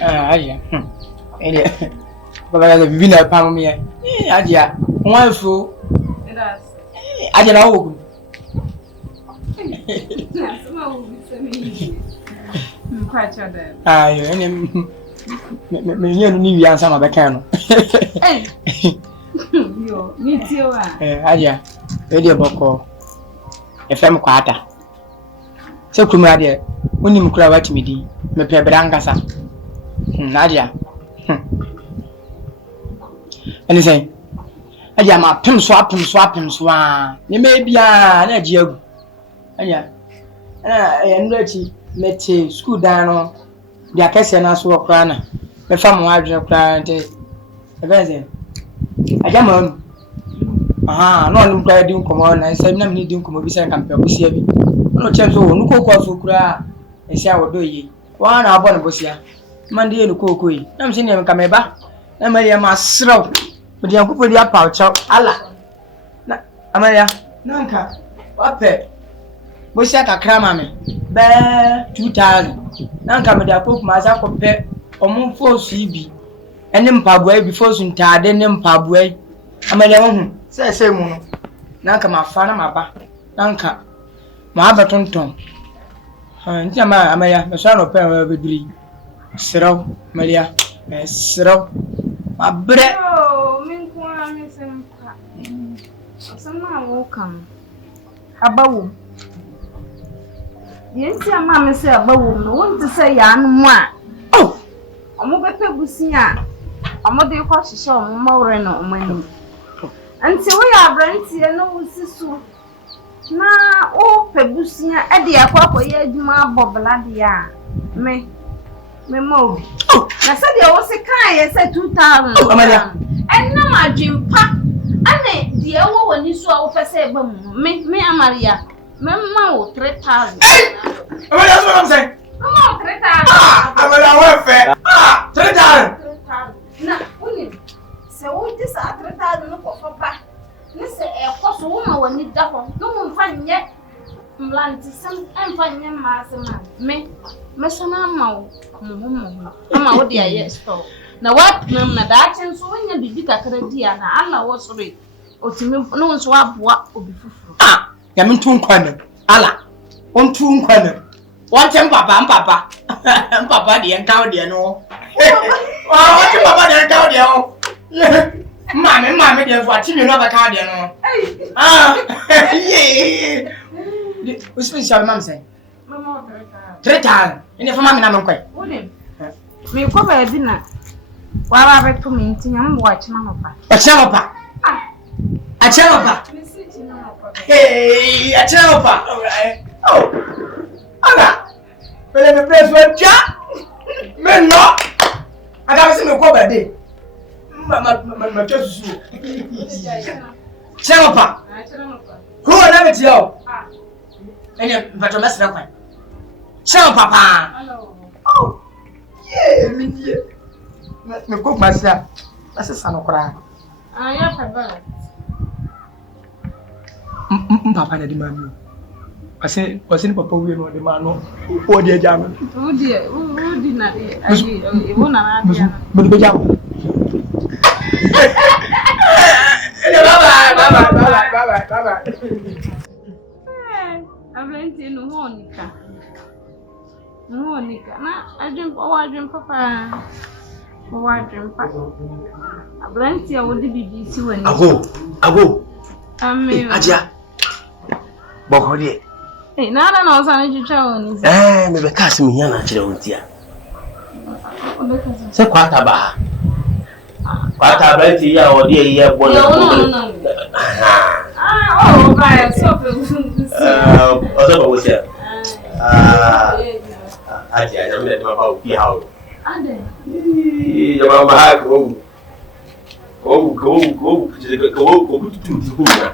Aja. Ele. Baba ga bibi na pam me. Aja. Won afro. Aja na wo. Ayo, ene me nyenu ni wi ansa na be kan no. Yo, ni tio a. Aja. Ele boko. FM Kwaata. Se kuma de, woni mkura watimidi. Me pe brangasa. Aja. Ene say. Aja ma pem so a. Ne me bia na aji agu. Aja. Enrachi mete school dan no. Dia kese na so okra na. Me fa mo adwe okra nte. Ebeze. Aja ma aha, no anu kwa di nkomo na nsem na me di nkomo bi se nka mpe bosia bi. No chenzo nu kokko afukura esia wodo yi. Wa na abo no bosia. Mande ye nu kokko yi. Na mse ne nka meba. Na Maria ma sraw. Mudi yankopodi apa chaw ala. Na Amaria, na nka wape. Bosia kakra ma me. Be 2000. Na nka mudi akop ma za kope omo force ibi. Ene mpaboa bi force ntade ne mpaboa. Amaria ho se mu no. Na nka ma fa na ma ba. Na nka ma abatonton. Nti ama Amaria, me so no pe beduri. Sraw Maria. Sraw. Abre. Oh, min kwa mi sempa. Sama wo kam. Abawo. Yenti ama me se abawo no, wonte se ya no mu a. Oh. Omo bepe busia. Omo de kwa hihye omo mawre no omani. Anti wo ya abranti no wusisu. Na o pe busia e de akwa koye adwuma abobla de a. Me mo. Na said there was a kind, said 2000. Oh, Amalia. And now my dream pack. And the hour when you saw a say, me, Amalia. Mamma, 3000. Amalia, that's what I'm saying. Mamma, 3000. Amalia, welfare. 3000. Now, so what this are 3000 for back. This a cost woman when you double. No one find yet. Mlanti some and find your master man. Me sona mau. Ama wo dia yes to na what nam na da chen so nya bibi kakra dia na ala wo sore otimi no nso aboa obi fufuru ya mentu nkwana ala on tu nkwana won tem papa papa de enkaw de no won tem papa de enkaw de o mame de fo atimi no baka de no ye o special mam say mama 3000 ene fo mame na menkwai me ko ba bi na wa ba beto me ntinya mo wa china no pa a china pa hey a china pa oh ala pele me press wa ja me no aga se me ko ba de ma chesu china pa ko na me ti o ene vato mesra kwa china papa oh yeah me die me ko masia asesa no kra ya papa papa na di mami ase ni papa wi no di mano o di jam o di na ai e wona na dia me be jam bye Aventi no honika na adwen papa Ablanti a wodi BBC wani ago amen aja bokodi na osa na chicha woni me be kasi mi yana kire wontia se kwata ba kwata Ablanti ya wodi ya bo no ba so pe ozo ba wosia aja na me de ma ba o ki hawo ade ya ba ha ko tutu na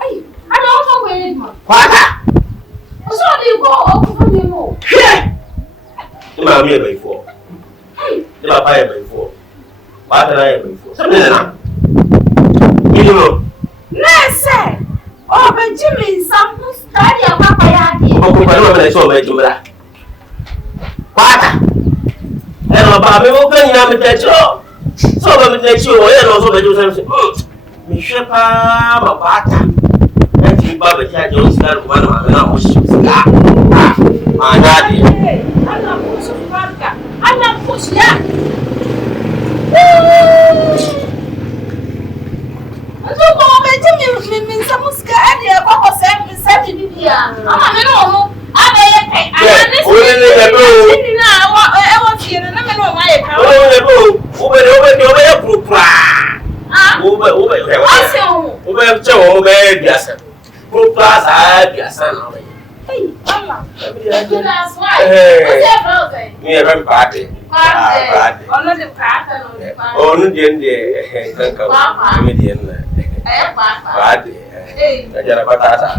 ai ada o fa ko edma kwata o so di ko o ko fa ni mo ni ma mi e bai fo ni ba pa e bai fo kwata na e bai fo sabe na ni no nese o be jimi sampu study papa ya di o ko pa no me so me jumra kwata ba me mo kan nyina me techo so ba me techo o ye no so be jo se me hwe pa ba Kwaata e ti ba be ja jo sika ko ba na na o shi sika ma na de ana pusu barka ana pusu ya aso ko be ti mi sa musika e de ko ko se bibia ama me no mo abe ye pe ana ne si na e wo fie na me no ma ye ka o be ye propra o be che o be biasa propra sa biasa na be hey mama that's why ni e ben Kwaadee ono de Kwaata no de onu de kanka mi de na Kwaadee na jara patata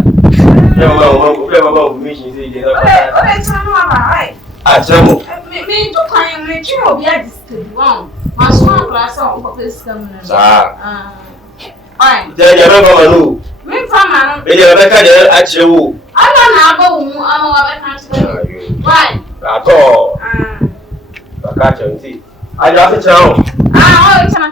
mama mi shi se de na ole chama mama ai achamo me to kan me ti obi a disturb won ma so class on ko face kam na sa ai de jara mama no me fama no e de be ka de achewo ala na aba wo mu ama wa be kan chire why ato baka chanti aja se chao oh chama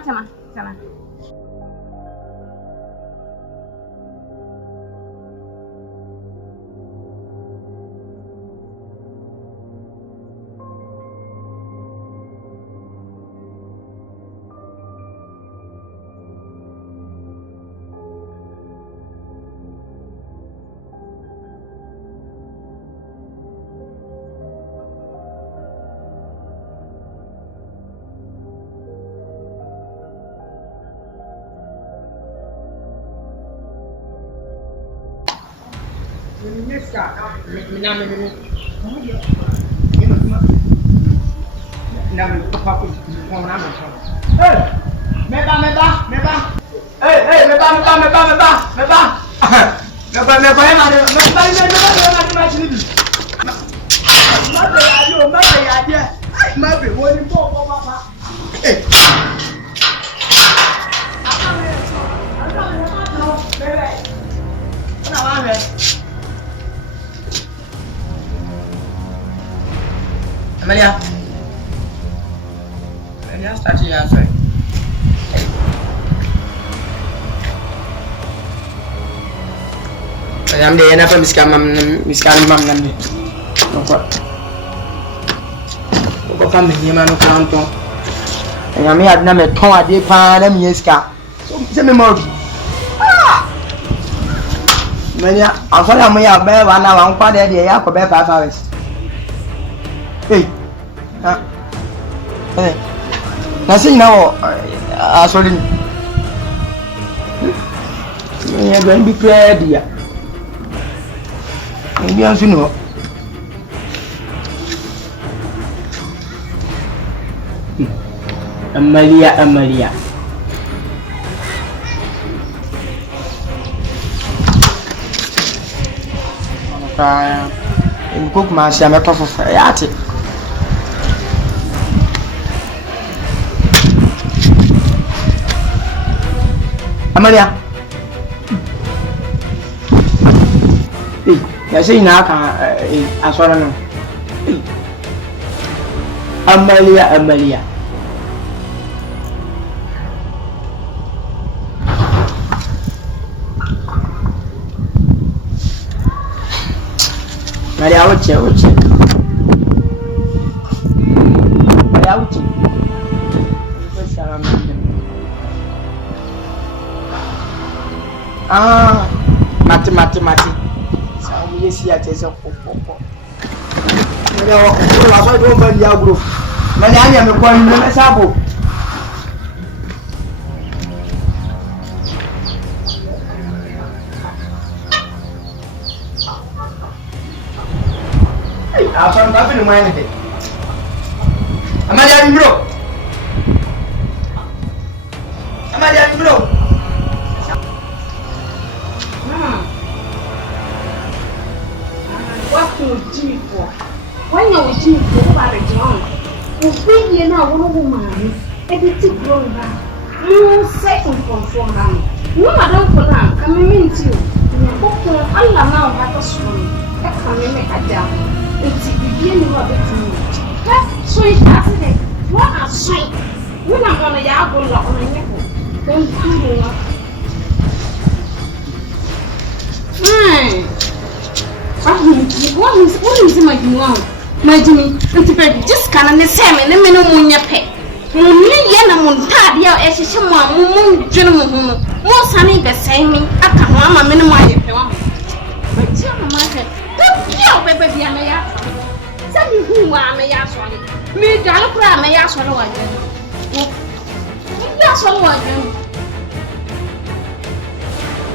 Amelia start here as well. I'm the enough of Miss Mam Nambi. No family, you man of Planton. And I may have never torn a deep pan and yeska. So, me more. Many I thought I may have bear one hour on Kwaadee, the Akua bear 5 hours. Hey, Nasi now, sorry. We are going to be prepared, dear. Maybe as you know. Amalia. In cook my summer coffee for yati. Amalia. Ya say now can as well no. Amalia. Maria uche. Mati. Sa mi yesi ya tese popo. Maria o la so do mo dia gro. Maria anya me kwa ni me sabo. Afan ba fi mo ene te. Amalia ni bro. What to do for? When you do for about a young, you bring you now one woman, everything grown back. You second from them. No, I don't for them. Come in to you. Allah now have a swim. Come in, make a down. It's the beginning of it. So it's accident. What a sight! When I'm on a yard, go lock on my nipple. Don't do it. What is my mom? My Jimmy, just can't understand and a minute pet. Montadia, as she moon, gentleman, more sunny, the same. I can't want a minimum. But tell my head, don't baby, I may ask. Tell me who I may ask one. Me, Jalapra may ask one. That's all I do.